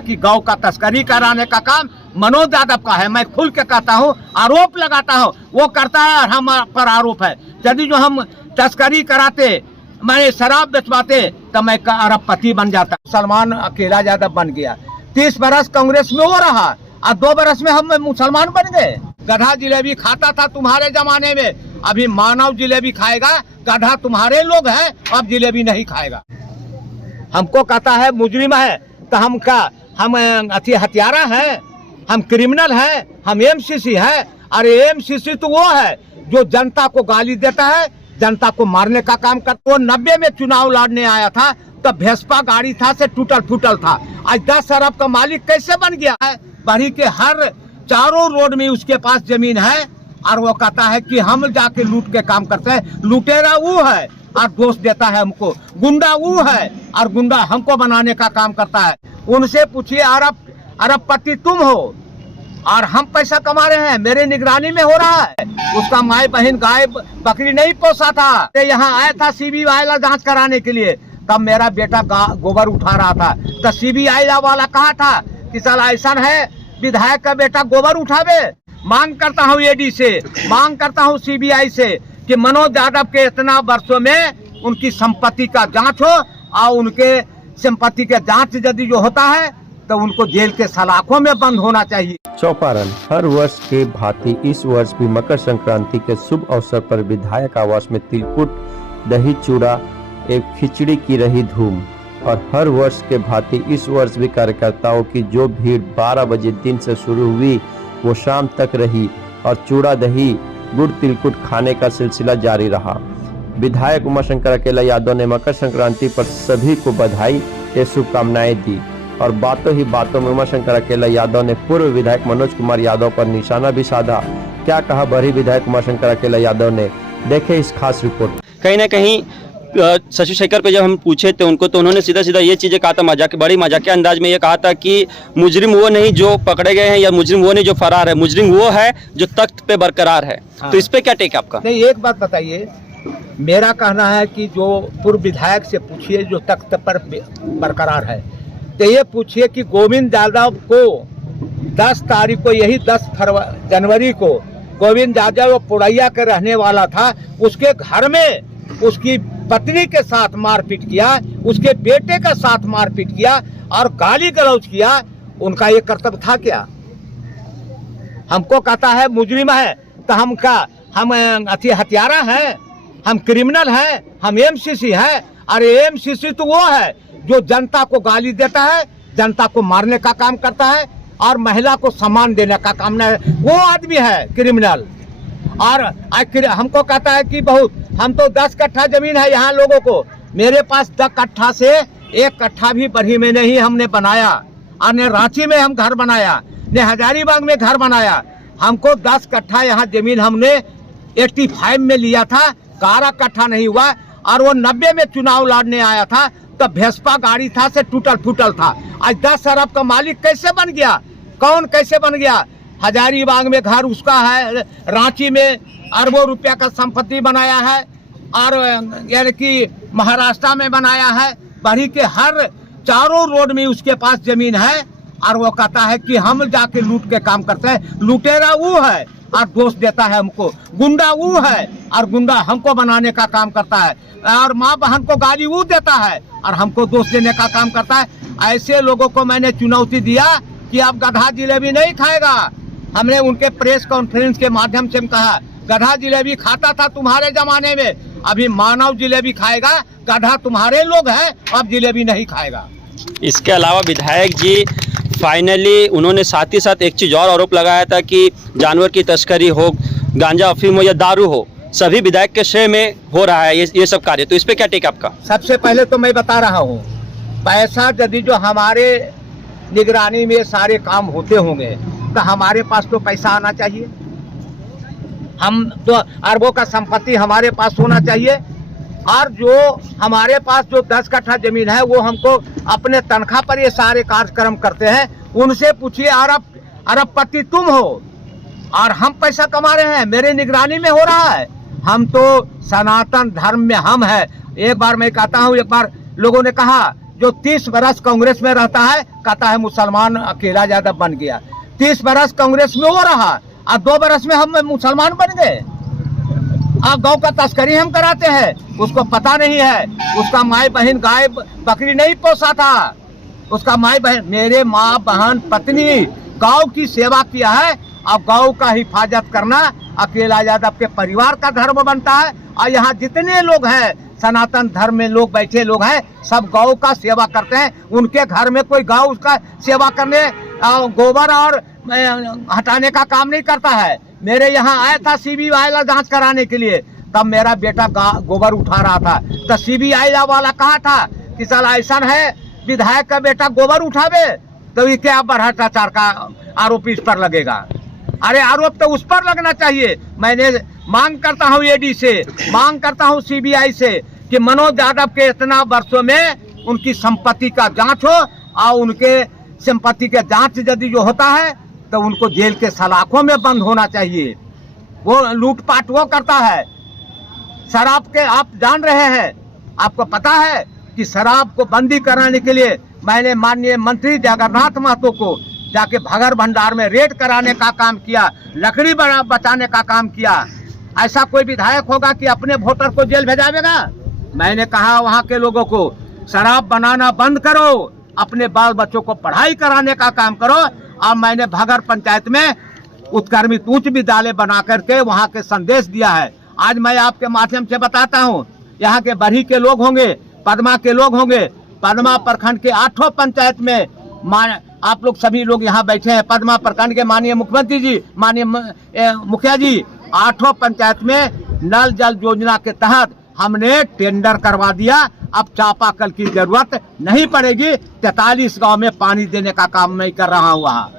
कि गौ का तस्करी कराने का काम मनोज यादव का है। मैं खुल के कहता हूँ, आरोप लगाता हूँ, वो करता है और हम पर आरोप है। यदि जो हम तस्करी कराते, मैं शराब बेचवाते, तो मैं अरबपति बन जाता। मुसलमान अकेला यादव बन गया। 30 बरस कांग्रेस में वो रहा और 2 बरस में हम मुसलमान बन गए। गधा जिलेबी खाता था तुम्हारे जमाने में, अभी मानव जिलेबी खाएगा। गधा तुम्हारे लोग हैं, अब जिलेबी नहीं खाएगा। हमको कहता है मुजरिम है, तो हम क्या, हम हत्यारा हैं, हम क्रिमिनल हैं, हम एमसीसी है। अरे एमसीसी तो वो है जो जनता को गाली देता है, जनता को मारने का काम करता। वो 90 में चुनाव लड़ने आया था, तब भेस्पा गाड़ी था से टूटल फूटल था। आज 10 अरब का मालिक कैसे बन गया है? बड़ी के हर चारों रोड में उसके पास जमीन है और वो कहता है कि हम जाके लूट के काम करते हैं। लुटेरा वो है और दोष देता है हमको। गुंडा वो है और गुंडा हमको बनाने का काम करता है। उनसे पूछिए, अरबपति तुम हो और हम पैसा कमा रहे हैं, मेरे निगरानी में हो रहा है। उसका माई बहन गाय बकरी नहीं पोसा था। यहाँ आया था सीबीआई वाला जांच कराने के लिए, तब मेरा बेटा गोबर उठा रहा था। तो सीबीआई वाला कहा था कि चल ऐसा है, विधायक का बेटा गोबर उठावे। मांग करता हूँ ईडी से, मांग करता हूँ सीबीआई से कि मनोज यादव के इतना वर्षों में उनकी संपत्ति का जांच हो और उनके संपत्ति के जांच यदि जो होता है तो उनको जेल के सलाखों में बंद होना चाहिए। चौपारण हर वर्ष के भांति इस वर्ष भी मकर संक्रांति के शुभ अवसर पर विधायक आवास में तिलकुट, दही चूड़ा एवं खिचड़ी की रही धूम। और हर वर्ष के भांति इस वर्ष भी कार्यकर्ताओं की जो भीड़ 12 बजे दिन से शुरू हुई वो शाम तक रही और चूड़ा दही गुड़ तिलकुट खाने का सिलसिला जारी रहा। विधायक उमाशंकर अकेला यादव ने मकर संक्रांति पर सभी को बधाई एवं शुभकामनाएं दी और बातों ही बातों में उमाशंकर अकेला यादव ने पूर्व विधायक मनोज कुमार यादव पर निशाना भी साधा। क्या कहा बड़ी विधायक उमाशंकर अकेला यादव ने, देखे इस खास रिपोर्ट। कहीं ना कहीं शशि शेखर पे जब हम पूछे थे उनको, तो उन्होंने सीधा सीधा ये चीज़ें कहा था, बड़ी मजाकिया अंदाज में ये कहा था कि मुजरिम वो नहीं जो पकड़े गए हैं या मुजरिम वो नहीं जो फरार है, मुजरिम वो है जो तख्त पे बरकरार है। हाँ। तो इस पे क्या टेक आपका? नहीं, एक बात बताइए, मेरा कहना है कि जो पूर्व विधायक से पूछिए जो तख्त पर बरकरार है, तो ये पूछिए कि गोविंद यादव को 10 तारीख को, यही 10 जनवरी को गोविंद यादव पुरैया के रहने वाला था, उसके घर में उसकी पत्नी के साथ मारपीट किया, उसके बेटे के साथ मारपीट किया और गाली गलौज किया। उनका ये कर्तव्य था क्या? हमको कहता है मुजरिम है, तो हम क्या, हम हत्यारा हैं, हम क्रिमिनल हैं, हम एमसीसी है। अरे एमसीसी तो वो है जो जनता को गाली देता है, जनता को मारने का काम करता है और महिला को सम्मान देने का काम नहीं है। वो आदमी है क्रिमिनल। और हमको कहता है कि बहुत, हम तो 10 कट्ठा जमीन है यहाँ लोगों को, मेरे पास 10 कट्ठा से 1 कट्ठा भी बढ़ी में नहीं हमने बनाया। और न रांची में हम घर बनाया, न हजारीबाग में घर बनाया। हमको 10 कट्ठा यहाँ जमीन हमने 85 में लिया था, 11 कट्ठा नहीं हुआ। और वो 90 में चुनाव लड़ने आया था, तब भेस्पा गाड़ी था से टूटल फूटल था। आज 10 अरब का मालिक कैसे बन गया? कौन कैसे बन गया? हजारीबाग में घर उसका है, रांची में अरबों रुपया का संपत्ति बनाया है और यानी कि महाराष्ट्र में बनाया है। बड़ी के हर चारों रोड में उसके पास जमीन है और वो कहता है कि हम जाके लूट के काम करते हैं। लुटेरा वो है और दोष देता है हमको। गुंडा वो है और गुंडा हमको बनाने का काम करता है और माँ बहन को गाली वो देता है और हमको दोष देने का काम करता है। ऐसे लोगों को मैंने चुनौती दिया कि अब गधा जिलेबी नहीं खाएगा। हमने उनके प्रेस कॉन्फ्रेंस के माध्यम से कहा, गधा जिलेबी खाता था तुम्हारे जमाने में, अभी मानव जिलेबी खाएगा। गधा तुम्हारे लोग हैं, अब जिलेबी नहीं खाएगा। इसके अलावा विधायक जी फाइनली उन्होंने साथ ही साथ एक चीज़ और आरोप लगाया था कि जानवर की तस्करी हो, गांजा अफीम हो या दारू हो, सभी विधायक के श्रेय में हो रहा है ये सब कार्य। तो इस पे क्या टेक आपका? सबसे पहले तो मैं बता रहा हूँ, पैसा यदि जो हमारे निगरानी में सारे काम होते होंगे तो हमारे पास तो पैसा आना चाहिए। हम तो अरबों का संपत्ति हमारे पास होना चाहिए। और जो हमारे पास जो 10 कट्ठा जमीन है वो हमको अपने तनख्वाह पर ये सारे कार्यक्रम करते हैं। उनसे पूछिए, अरबपति तुम हो और हम पैसा कमा रहे हैं, मेरे निगरानी में हो रहा है। हम तो सनातन धर्म में हम है। एक बार मैं कहता हूँ, एक बार लोगों ने कहा जो 30 बरस कांग्रेस में रहता है, कहता है मुसलमान अकेला यादव बन गया। 30 बरस कांग्रेस में वो रहा और 2 बरस में हम मुसलमान बन गए। आप गांव का तस्करी हम कराते हैं, उसको पता नहीं है। उसका माई बहन गाय बकरी नहीं पोसा था, उसका माई बहन, मेरे माँ बहन पत्नी गांव की सेवा किया है। अब गांव का हिफाजत करना अकेला यादव के परिवार का धर्म बनता है। और यहाँ जितने लोग हैं सनातन धर्म में लोग बैठे लोग हैं, सब गौ का सेवा करते हैं। उनके घर में कोई गौ उसका सेवा करने गोबर और हटाने का काम नहीं करता है। मेरे यहाँ आया था CBI जांच कराने के लिए, तब मेरा बेटा गोबर उठा रहा था, तो CBI वाला कहा था कि चल ऐसा है विधायक का बेटा गोबर उठावे तो ये क्या भ्रष्टाचार का आरोप इस पर लगेगा। अरे आरोप तो उस पर लगना चाहिए। मैंने मांग करता हूँ AD से, मांग करता हूँ CBI से कि मनोज यादव के इतना वर्षों में उनकी संपत्ति का जांच हो और उनके संपत्ति के जांच यदि जो होता है तो उनको जेल के सलाखों में बंद होना चाहिए। वो लूटपाट वो करता है। शराब के आप जान रहे हैं, आपको पता है कि शराब को बंदी कराने के लिए मैंने माननीय मंत्री जगन्नाथ महतो को जाके भगर भंडार में रेड कराने का काम किया, लकड़ी बचाने का काम किया। ऐसा कोई विधायक होगा कि अपने वोटर को जेल भेजावेगा? मैंने कहा वहाँ के लोगों को शराब बनाना बंद करो, अपने बाल बच्चों को पढ़ाई कराने का काम करो। और मैंने भगर पंचायत में उत्क्रमित उच्च विद्यालय बना करके वहाँ के संदेश दिया है। आज मैं आपके माध्यम से बताता हूँ, यहाँ के बरही के लोग होंगे, पदमा के लोग होंगे, पदमा प्रखंड के 8 पंचायत में आप लोग सभी लोग यहाँ बैठे हैं। पदमा प्रखंड के माननीय मुख्यमंत्री जी, माननीय मुखिया जी, 8 पंचायत में नल जल योजना के तहत हमने टेंडर करवा दिया। अब चापाकल की जरूरत नहीं पड़ेगी। 43 गांव में पानी देने का काम मैं कर रहा हूँ वहाँ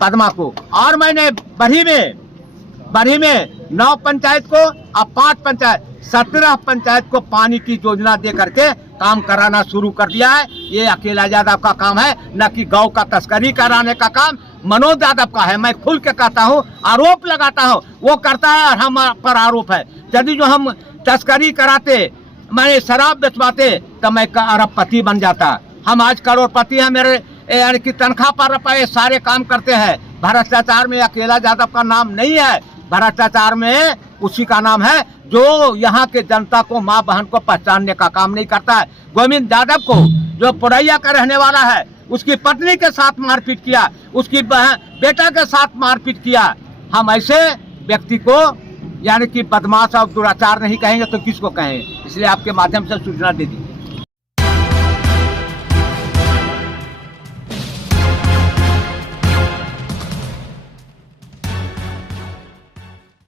पदमा को। और मैंने बरही में 9 पंचायत को, अब 5 पंचायत, 17 पंचायत को पानी की योजना दे करके काम कराना शुरू कर दिया है। ये अकेला यादव का काम है, न कि गांव का तस्करी कराने का काम मनोज यादव का है। मैं खुल के कहता हूँ, आरोप लगाता हूँ, वो करता है और हम पर आरोप है। यदि जो हम तस्करी कराते, मैं शराब बेचवाते तो मैं अरबपति बन जाता। हम आज करोड़पति हैं। मेरे यानी कि तनख्वाह पर रुपये सारे काम करते हैं। भ्रष्टाचार में अकेला यादव का नाम नहीं है, भ्रष्टाचार में उसी का नाम है जो यहाँ के जनता को, माँ बहन को पहचानने का काम नहीं करता है। गोविंद यादव को, जो पुरैया का रहने वाला है, उसकी पत्नी के साथ मारपीट किया, उसकी बेटा के साथ मारपीट किया। हम ऐसे व्यक्ति को यानी कि बदमाश और दुराचार नहीं कहेंगे तो किसको कहें? इसलिए आपके माध्यम से सूचना दे दी।